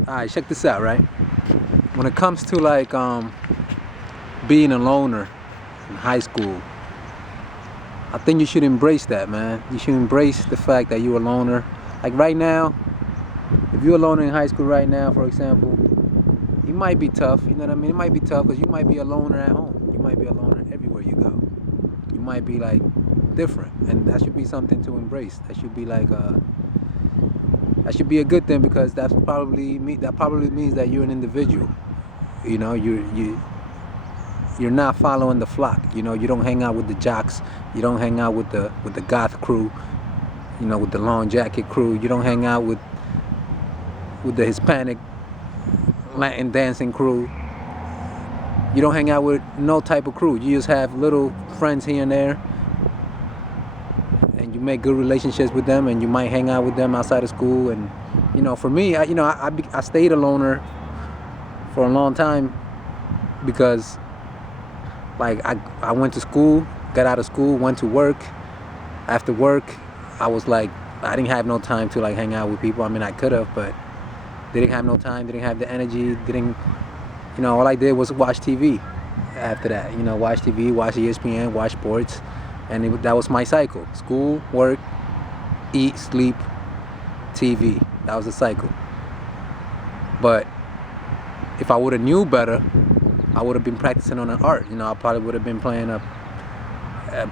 Alright, check this out, right? When it comes to like being a loner in high school, I think you should embrace that, man. You should embrace the fact that you're a loner. Like right now, if you're a loner in high school right now, for example, it might be tough, you know what I mean? It might be tough because you might be a loner at home. You might be a loner everywhere you go. You might be like different, and that should be something to embrace. That should be like that should be a good thing because that probably means that you're an individual. You know, you're not following the flock. You know, you don't hang out with the jocks. You don't hang out with the goth crew. You know, with the long jacket crew. You don't hang out with the Hispanic Latin dancing crew. You don't hang out with no type of crew. You just have little friends here and there, and you make good relationships with them, and you might hang out with them outside of school. And you know, for me, I stayed a loner for a long time because like I went to school, got out of school, went to work. After work, I was like, I didn't have no time to like hang out with people. I mean, I could have, but didn't have no time, didn't have the energy, you know, all I did was watch TV after that. You know, watch TV, watch ESPN, watch sports, and that was my cycle. School, work, eat, sleep, TV. That was the cycle. But if I would have knew better, I would have been practicing on an art. You know, I probably would have been playing a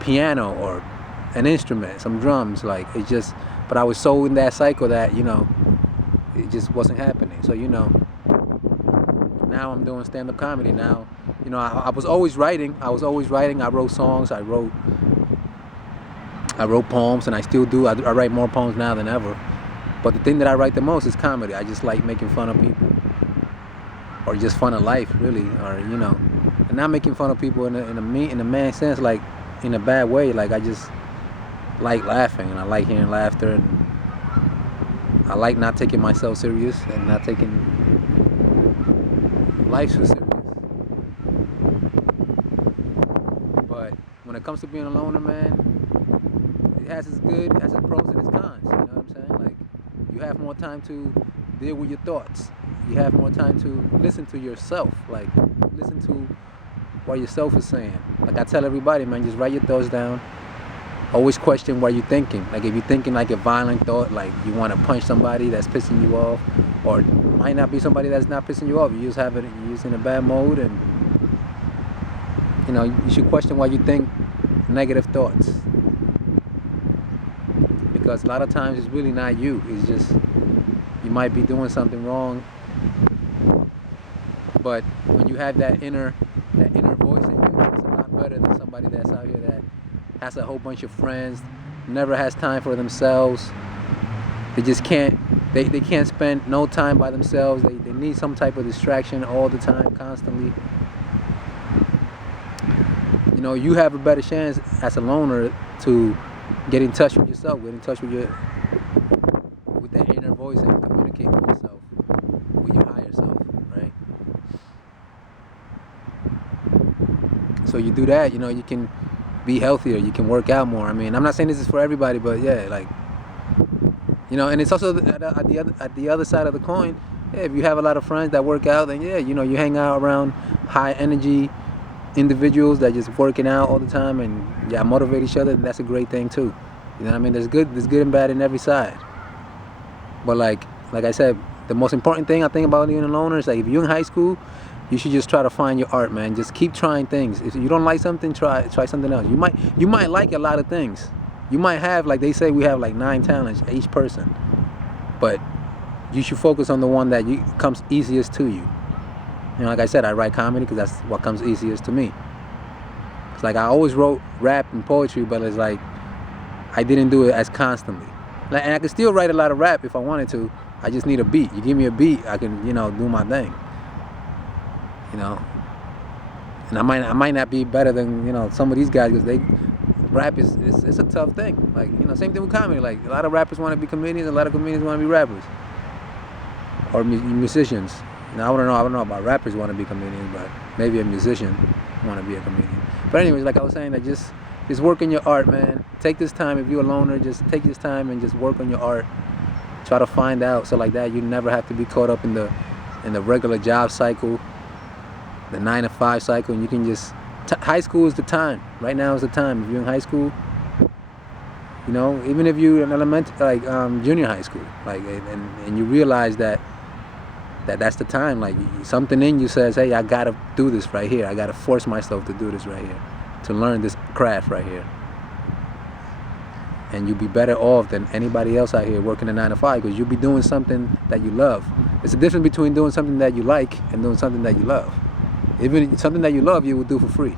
piano or an instrument, some drums. Like, it just, but I was so in that cycle that, you know, it just wasn't happening. So, you know, now I'm doing stand-up comedy. Now, you know, I was always writing. I wrote songs. I wrote poems, and I still do. I write more poems now than ever. But the thing that I write the most is comedy. I just like making fun of people, or just fun of life, really, or you know, and not making fun of people in a man sense, like in a bad way. Like I just like laughing, and I like hearing laughter, and I like not taking myself serious and not taking life so serious. But when it comes to being a loner, man, it has its good, it has its pros and its cons. You know what I'm saying? Like, you have more time to deal with your thoughts. You have more time to listen to yourself. Like, listen to what yourself is saying. Like I tell everybody, man, just write your thoughts down. Always question what you're thinking. Like if you're thinking like a violent thought, like you want to punch somebody that's pissing you off, or it might not be somebody that's not pissing you off. You just have it, you're just in a bad mode, and you know, you should question why you think negative thoughts. Because a lot of times it's really not you. It's just you might be doing something wrong. But when you have that inner voice in you, it's a lot better than somebody that's out here that has a whole bunch of friends, never has time for themselves. They just can't, they can't spend no time by themselves. They need some type of distraction all the time, constantly. You know, you have a better chance as a loner to get in touch with yourself, get in touch with that inner voice and communicate with yourself, with your higher self, right? So you do that, you know, you can be healthier, you can work out more. I mean, I'm not saying this is for everybody, but yeah, like, you know, and it's also at the other side of the coin. Yeah, if you have a lot of friends that work out, then yeah, you know, you hang out around high energy individuals that just working out all the time and yeah, motivate each other. That's a great thing too. You know what I mean? There's good and bad in every side. But like I said, the most important thing I think about being a loner is like if you're in high school, you should just try to find your art, man. Just keep trying things. If you don't like something, try something else. You might like a lot of things. You might have, like they say, we have like 9 talents each person. But you should focus on the one that comes easiest to you. You know, like I said, I write comedy because that's what comes easiest to me. It's like I always wrote rap and poetry, but it's like I didn't do it as constantly. Like, and I could still write a lot of rap if I wanted to. I just need a beat. You give me a beat, I can, you know, do my thing. You know, and I might not be better than, you know, some of these guys because rap is it's a tough thing. Like, you know, same thing with comedy. Like a lot of rappers want to be comedians, a lot of comedians want to be rappers or musicians. Now I don't know about rappers want to be comedians, but maybe a musician want to be a comedian. But anyways, like I was saying, that just work on your art, man. Take this time. If you're a loner, just take this time and just work on your art. Try to find out so like that you never have to be caught up in the regular job cycle, the 9 to 5 cycle, and you can just high school is the time. Right now is the time. If you're in high school, you know, even if you're in junior high school, like, and you realize that's the time. Like, something in you says, hey, I gotta do this right here. I gotta force myself to do this right here, to learn this craft right here. And you'll be better off than anybody else out here working a 9 to 5, because you'll be doing something that you love. It's the difference between doing something that you like and doing something that you love. Even something that you love, you will do for free.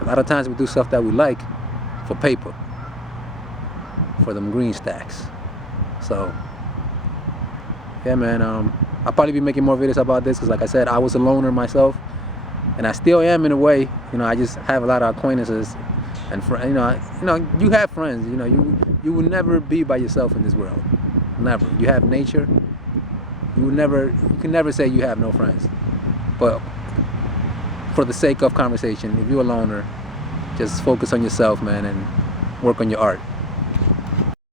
A lot of times we do stuff that we like for paper, for them green stacks. So, yeah, man, I'll probably be making more videos about this, because like I said, I was a loner myself, and I still am in a way. You know, I just have a lot of acquaintances. And you have friends. You know, you will never be by yourself in this world. Never. You have nature. You can never say you have no friends. But for the sake of conversation, if you're a loner, just focus on yourself, man, and work on your art.